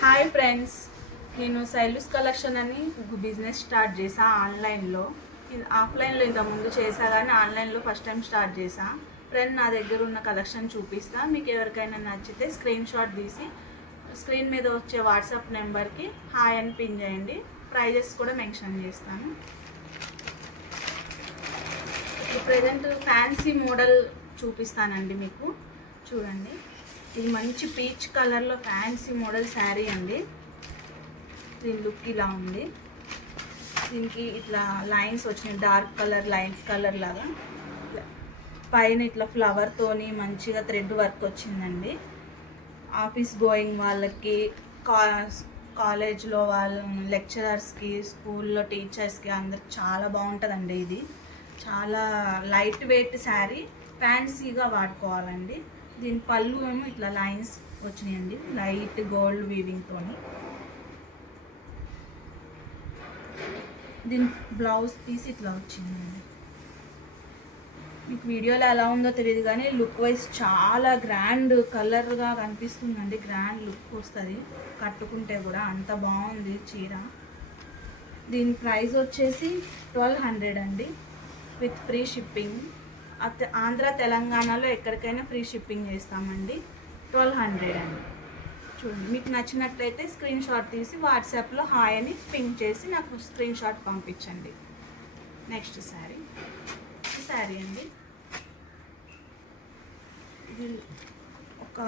Hi friends, నేను సైలూస్ collection అని business start చేసా ఆన్లైన్లో. ఆఫ్లైన్లో ఇంతకుముందు చేసా కానీ ఆన్లైన్లో ఫస్ట్ టైం స్టార్ట్ చేసా. ఫ్రెండ్, నా దగ్గర ఉన్న కలెక్షన్ చూపిస్తా. మీకు ఎవరికైనా నచ్చితే స్క్రీన్ షాట్ తీసి స్క్రీన్ మీద వచ్చే వాట్సాప్ నెంబర్కి హాయ్ అని పిన్ చేయండి. ప్రైజెస్ కూడా మెన్షన్ చేస్తాను. ప్రజెంట్ ఫ్యాన్సీ మోడల్ చూపిస్తానండి మీకు. చూడండి, ఇది మంచి పీచ్ కలర్లో ఫ్యాన్సీ మోడల్ శారీ అండి. దీని లుక్ ఇలా ఉంది. దీనికి ఇట్లా లైన్స్ వచ్చినాయి, డార్క్ కలర్ లైట్ కలర్ లాగా. పైన ఇట్లా ఫ్లవర్తోని మంచిగా థ్రెడ్ వర్క్ వచ్చిందండి. ఆఫీస్ గోయింగ్ వాళ్ళకి, కాలేజ్లో వాళ్ళ లెక్చరర్స్కి, స్కూల్లో టీచర్స్కి అందరికి చాలా బాగుంటుందండి. ఇది చాలా లైట్ వెయిట్ శారీ, ఫ్యాన్సీగా వాడుకోవాలండి. దీని పళ్ళు ఏమో ఇట్లా లైన్స్ వచ్చినాయండి, లైట్ గోల్డ్ వీవింగ్తో. దీని బ్లౌజ్ పీస్ ఇట్లా వచ్చిందండి. మీకు వీడియోలో ఎలా ఉందో తెలియదు కానీ లుక్ వైజ్ చాలా గ్రాండ్ కలర్గా కనిపిస్తుందండి. గ్రాండ్ లుక్ వస్తుంది కట్టుకుంటే కూడా, అంత బాగుంది చీర. దీని ప్రైస్ వచ్చేసి 1200 అండి, విత్ ఫ్రీ షిప్పింగ్. ఆంధ్ర తెలంగాణలో ఎక్కడికైనా ఫ్రీ షిప్పింగ్ చేస్తామండి. 1200 అండి. చూడండి, మీకు నచ్చినట్లయితే స్క్రీన్ షాట్ తీసి వాట్సాప్లో హాయ్ అని పింక్ చేసి నాకు స్క్రీన్ షాట్ పంపించండి. నెక్స్ట్ శారీ అండి. ఇది ఒక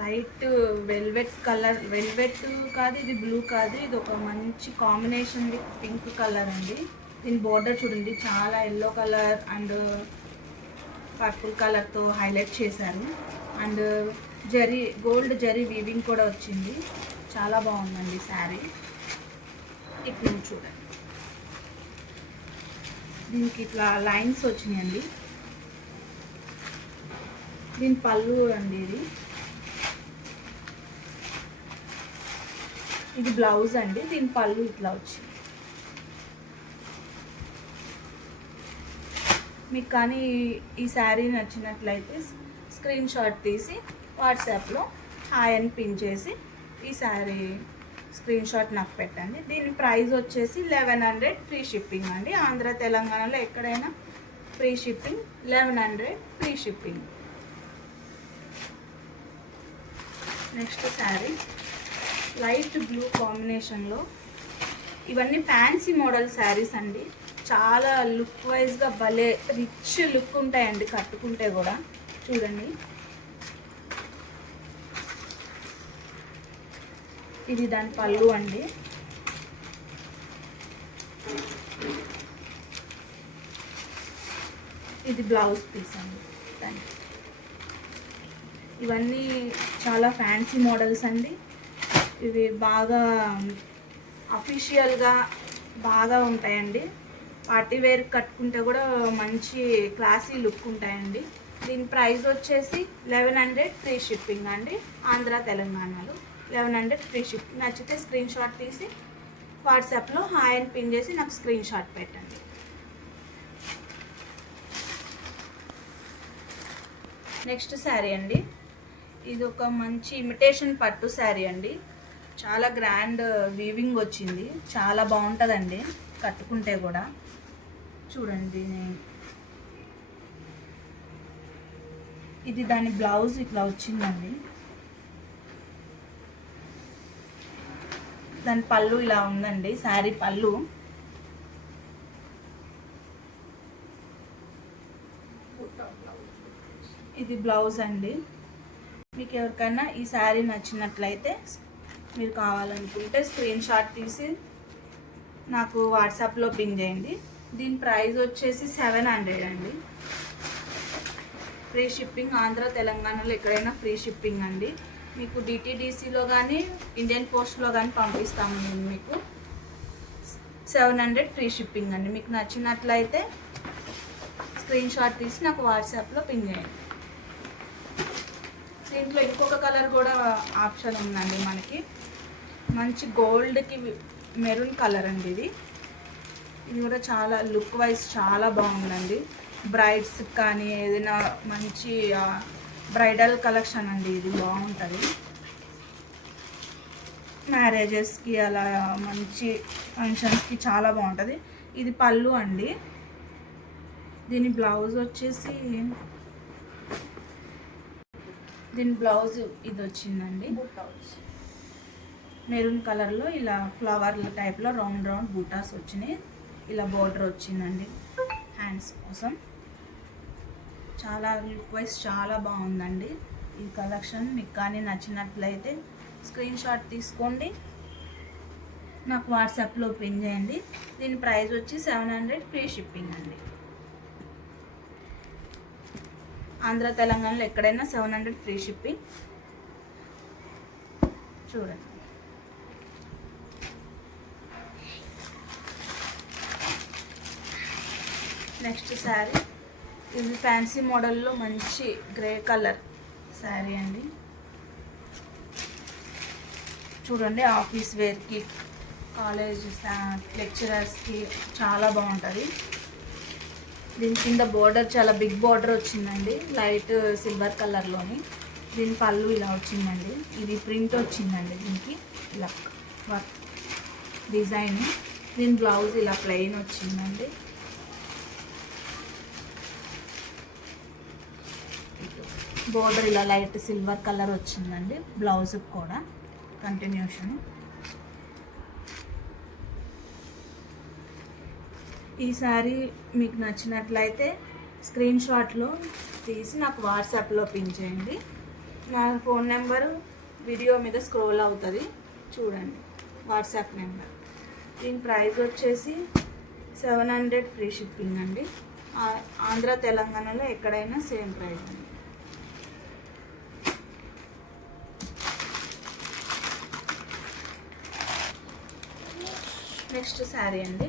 లైట్ వెల్వెట్ కలర్, వెల్వెట్ కాదు ఇది, బ్లూ కాదు, ఇది ఒక మంచి కాంబినేషన్ విత్ పింక్ కలర్ అండి. దీని బోర్డర్ చూడండి, చాలా ఎల్లో కలర్ అండ్ పర్పుల్ కలర్తో హైలైట్ చేశారు. అండ్ గోల్డ్ జరీ వీవింగ్ కూడా వచ్చింది. చాలా బాగుందండి శారీ. ఇప్పుడు చూడండి, దీనికి ఇట్లా లైన్స్ వచ్చినాయండి. దీని పళ్ళు అండి, ఇది బ్లౌజ్ అండి. దీని పళ్ళు ఇట్లా వచ్చింది. మీకు కానీ ఈ శారీ నచ్చినట్లయితే స్క్రీన్ షాట్ తీసి వాట్సాప్లో హాయ్ అని పిన్ చేసి ఈ శారీ స్క్రీన్ షాట్ నాకు పెట్టండి. దీని ప్రైస్ వచ్చేసి 1100, ఫ్రీ షిప్పింగ్ అండి. ఆంధ్ర తెలంగాణలో ఎక్కడైనా free shipping, 1100 free shipping. Next sari light blue కాంబినేషన్లో. ఇవన్నీ ఫ్యాన్సీ మోడల్ శారీస్ అండి. చాలా లుక్ వైజ్గా భలే రిచ్ లుక్ ఉంటాయండి కట్టుకుంటే కూడా. చూడండి, ఇది దాని పళ్ళు అండి. ఇది బ్లౌజ్ పీస్ అండి. ఇవన్నీ చాలా ఫ్యాన్సీ మోడల్స్ అండి. ఇవి బాగా అఫీషియల్గా బాగా ఉంటాయండి. పార్టీ వేర్ కట్టుకుంటే కూడా మంచి క్లాసీ లుక్ ఉంటాయండి. దీని ప్రైస్ వచ్చేసి 1100, ఫ్రీ షిప్పింగ్ అండి. ఆంధ్ర తెలంగాణలో 1100 ఫ్రీ షిప్పింగ్. నచ్చితే స్క్రీన్ షాట్ తీసి వాట్సాప్లో హాయ్ అని పిన్ చేసి నాకు స్క్రీన్ షాట్ పెట్టండి. నెక్స్ట్ శారీ అండి. ఇది ఒక మంచి ఇమిటేషన్ పట్టు శారీ అండి. చాలా గ్రాండ్ వీవింగ్ వచ్చింది, చాలా బాగుంటుందండి కట్టుకుంటే కూడా. చూడండి, ఇది దాని బ్లౌజ్ ఇట్లా వచ్చిందండి. దాని పళ్ళు ఇలా ఉందండి, శారీ పళ్ళు. ఇది బ్లౌజ్ అండి. మీకు ఎవరికైనా ఈ శారీ నచ్చినట్లయితే మీరు కావాలనుకుంటే స్క్రీన్ షాట్ తీసి నాకు వాట్సాప్లో పిన్ చేయండి. దీని ప్రైస్ వచ్చేసి 700 అండి, ఫ్రీ షిప్పింగ్. ఆంధ్ర తెలంగాణలో ఎక్కడైనా ఫ్రీ షిప్పింగ్ అండి. మీకు డిటీడీసీలో కానీ ఇండియన్ పోస్ట్లో కానీ పంపిస్తాము నేను మీకు. 700 ఫ్రీ షిప్పింగ్ అండి. మీకు నచ్చినట్లయితే స్క్రీన్ షాట్ తీసి నాకు వాట్సాప్లో పిన్ చేయండి. దీంట్లో ఇంకొక కలర్ కూడా ఆప్షన్ ఉందండి మనకి. మంచి గోల్డ్కి మెరూన్ కలర్ అండి ఇది. ఇది కూడా చాలా లుక్ వైజ్ చాలా బాగుందండి. బ్రైడ్స్ కానీ ఏదైనా మంచి బ్రైడల్ కలెక్షన్ అండి, ఇది బాగుంటుంది. మ్యారేజెస్కి అలా మంచి ఫంక్షన్స్కి చాలా బాగుంటుంది. ఇది పళ్ళు అండి. దీని బ్లౌజ్ వచ్చేసి ఇది వచ్చిందండి. మెరూన్ కలర్లో ఇలా ఫ్లవర్ల టైప్లో రౌండ్ రౌండ్ బూటాస్ వచ్చినాయి. ఇలా బోర్డర్ వచ్చిందండి హ్యాండ్స్ కోసం. చాలా రిక్వెస్ట్, చాలా బాగుందండి ఈ కలెక్షన్. మీకు కానీ నచ్చినట్లయితే స్క్రీన్ షాట్ తీసుకోండి, నాకు వాట్సాప్లో పిన్ చేయండి. దీని ప్రైస్ వచ్చి 700, ఫ్రీ షిప్పింగ్ అండి. ఆంధ్ర తెలంగాణలో ఎక్కడైనా 700 ఫ్రీ షిప్పింగ్. చూడండి, నెక్స్ట్ శారీ. ఇది ఫ్యాన్సీ మోడల్లో మంచి గ్రే కలర్ శారీ అండి. చూడండి, ఆఫీస్ వేర్కి, కాలేజ్ లెక్చరర్స్కి చాలా బాగుంటుంది. దీని కింద బోర్డర్ చాలా బిగ్ బోర్డర్ వచ్చిందండి, లైట్ సిల్వర్ కలర్లోని. దీని పళ్ళు ఇలా వచ్చిందండి. ఇది ప్రింట్ వచ్చిందండి దీనికి, ఇలా వర్క్ డిజైన్. దీని బ్లౌజ్ ఇలా ప్లెయిన్ వచ్చిందండి. బోర్డర్ ఇలా లైట్ సిల్వర్ కలర్ వచ్చిందండి. బ్లౌజ్కి కూడా కంటిన్యూషన్. ఈ శారీ మీకు నచ్చినట్లయితే స్క్రీన్ షాట్లో తీసి నాకు వాట్సాప్లో పిన్ చేయండి. నా ఫోన్ నెంబరు వీడియో మీద స్క్రోల్ అవుతుంది, చూడండి, వాట్సాప్ నెంబర్. దీని ప్రైస్ వచ్చేసి 700 ఫ్రీ షిప్పింగ్ అండి. ఆంధ్ర తెలంగాణలో ఎక్కడైనా సేమ్ ప్రైస్ అండి. నెక్స్ట్ శారీ అండి.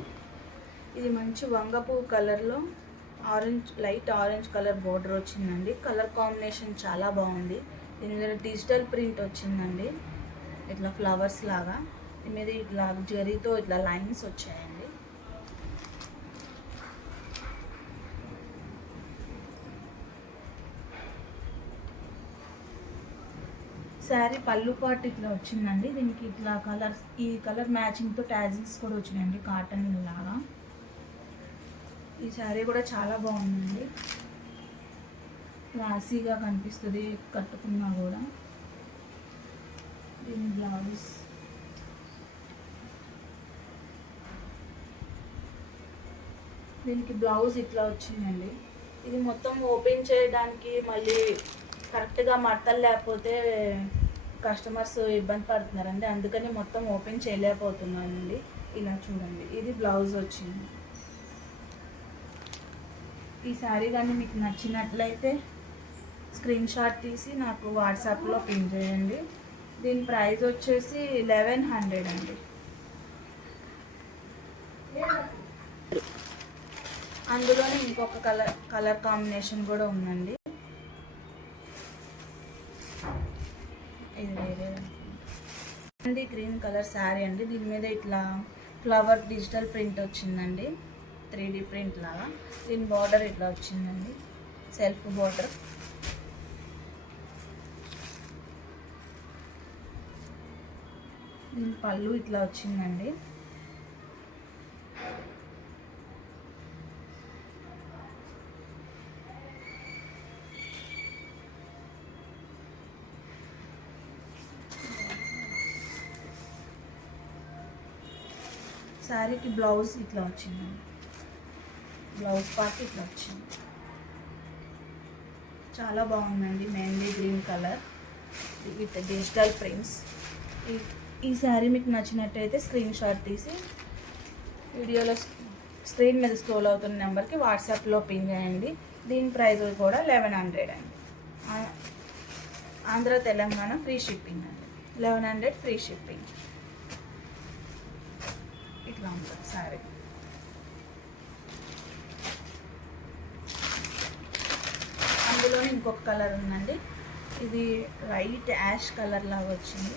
ఇది మంచి వంగపూ కలర్లో లైట్ ఆరెంజ్ కలర్ బోర్డర్ వచ్చిందండి. కలర్ కాంబినేషన్ చాలా బాగుంది. దీని మీద డిజిటల్ ప్రింట్ వచ్చిందండి, ఇట్లా ఫ్లవర్స్ లాగా. దీని మీద ఇట్లా జరీతో ఇట్లా లైన్స్ వచ్చాయండి. శారీ పళ్ళు పాటు ఇట్లా వచ్చిందండి. దీనికి ఇట్లా కలర్స్, ఈ కలర్ మ్యాచింగ్తో ట్యాజిల్స్ కూడా వచ్చినాయండి, కాటన్ లాగా. ఈ శారీ కూడా చాలా బాగుందండి, క్లాసీగా కనిపిస్తుంది కట్టుకున్నా కూడా. దీని బ్లౌజ్, దీనికి బ్లౌజ్ ఇట్లా వచ్చిందండి. ఇది మొత్తం ఓపెన్ చేయడానికి మళ్ళీ కరెక్ట్గా మడతలు లేకపోతే కస్టమర్స్ ఇబ్బంది పడుతున్నారండి, అందుకని మొత్తం ఓపెన్ చేయలేకపోతున్నానండి. ఇలా చూడండి, ఇది బ్లౌజ్ వచ్చింది. ఈ శారీ కానీ మీకు నచ్చినట్లయితే స్క్రీన్ షాట్ తీసి నాకు వాట్సాప్లో పిన్ చేయండి. దీని ప్రైస్ వచ్చేసి 1100 అండి. అందులోనే ఇంకొక కలర్ కాంబినేషన్ కూడా ఉందండి. ఇది వేరే గ్రీన్ కలర్ శారీ అండి. దీని మీద ఇట్లా ఫ్లవర్ డిజిటల్ ప్రింట్ వచ్చిందండి, 3D ప్రింట్ లాగా. దీని బార్డర్ ఇట్లా వచ్చిందండి, సెల్ఫ్ బార్డర్. దీని పళ్ళు ఇట్లా వచ్చిందండి. శారీకి బ్లౌజ్ ఇట్లా వచ్చిందండి, బ్లౌజ్ పార్ట్ ఇట్లా వచ్చింది. చాలా బాగుందండి, mehndi green colour with digital prints. ఈ శారీ మీకు నచ్చినట్టయితే స్క్రీన్ షాట్ తీసి వీడియోలో స్క్రీన్ మీద స్క్రోల్ అవుతున్న నెంబర్కి వాట్సాప్లో పిన్ చేయండి. దీని ప్రైస్ కూడా 1100 అండి. ఆంధ్ర తెలంగాణ ఫ్రీ షిప్పింగ్ అండి. 1100 ఫ్రీ షిప్పింగ్. ఇట్లా ఉంటుంది శారీ. అందులో ఇంకొక కలర్ ఉందండి, ఇది లైట్ యాష్ కలర్ లాగా వచ్చింది.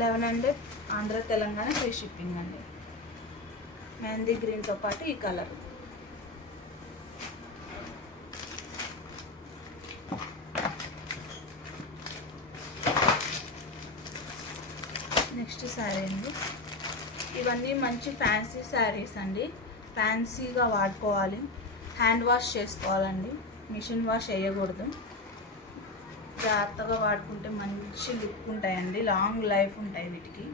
1100 ఆంధ్ర తెలంగాణ ఫ్రీ షిప్పింగ్ అండి. మెహందీ గ్రీన్తో పాటు ఈ కలర్. నెక్స్ట్ శారీ అండి. ఇవన్నీ మంచి ఫ్యాన్సీ శారీస్ అండి. ఫ్యాన్సీగా వాడుకోవాలి, హ్యాండ్ వాష్ చేసుకోవాలండి, మిషన్ వాష్ వేయకూడదు. జాగ్రత్తగా వాడుకుంటే మంచి లుక్ ఉంటాయండి, లాంగ్ లైఫ్ ఉంటాయి వీటికి.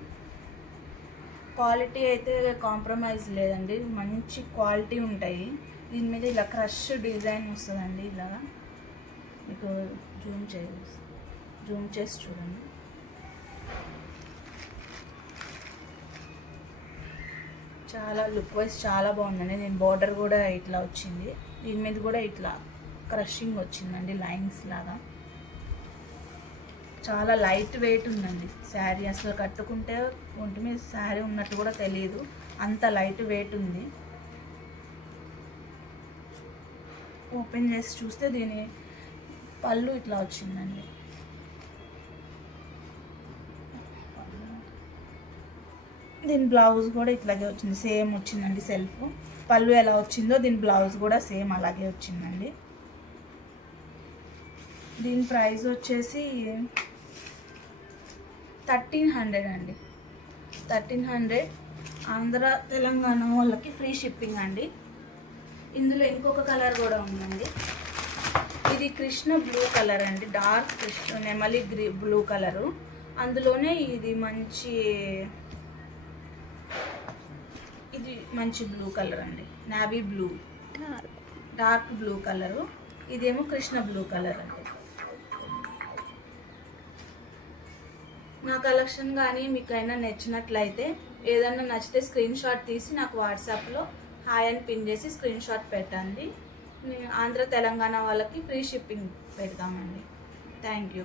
క్వాలిటీ అయితే కాంప్రమైజ్ లేదండి, మంచి క్వాలిటీ ఉంటాయి. దీని మీద ఇలా క్రష్ డిజైన్ వస్తుందండి, ఇలాగా మీకు జూమ్ చేసి చూడండి. చాలా లుక్ వైజ్ చాలా బాగుందండి. నేను బార్డర్ కూడా ఇట్లా వచ్చింది, దీని మీద కూడా ఇట్లా క్రషింగ్ వచ్చిందండి, లైన్స్ లాగా. చాలా లైట్ వెయిట్ ఉందండి శారీ, అసలు కట్టుకుంటే ఒంటి మీద శారీ ఉన్నట్టు కూడా తెలియదు, అంత లైట్ వెయిట్ ఉంది. ఓపెన్ చేసి చూస్తే దీని పళ్ళు ఇట్లా వచ్చిందండి. దీని బ్లౌజ్ కూడా ఇట్లాగే వచ్చింది, సేమ్ వచ్చిందండి సెల్ఫ్. పళ్ళు ఎలా వచ్చిందో దీని బ్లౌజ్ కూడా సేమ్ అలాగే వచ్చిందండి. దీని ప్రైస్ వచ్చేసి 1300 అండి. 1300. ఆంధ్ర తెలంగాణ వాళ్ళకి ఫ్రీ షిప్పింగ్ అండి. ఇందులో ఇంకొక కలర్ కూడా ఉందండి. ఇది కృష్ణ బ్లూ కలర్ అండి, డార్క్ కృష్ణ నెమలి బ్లూ కలరు. అందులోనే ఇది మంచి బ్లూ కలర్ అండి, navy blue, dark blue colour. ఇదేమో కృష్ణ బ్లూ కలర్ అండి. నా కలెక్షన్ కానీ మీకైనా నచ్చినట్లయితే, ఏదైనా నచ్చితే స్క్రీన్ షాట్ తీసి నాకు వాట్సాప్లో హాయ్ అని పిన్ చేసి స్క్రీన్ షాట్ పెట్టండి. ఆంధ్ర తెలంగాణ వాళ్ళకి ఫ్రీ షిప్పింగ్ పెడతామండి. Thank you.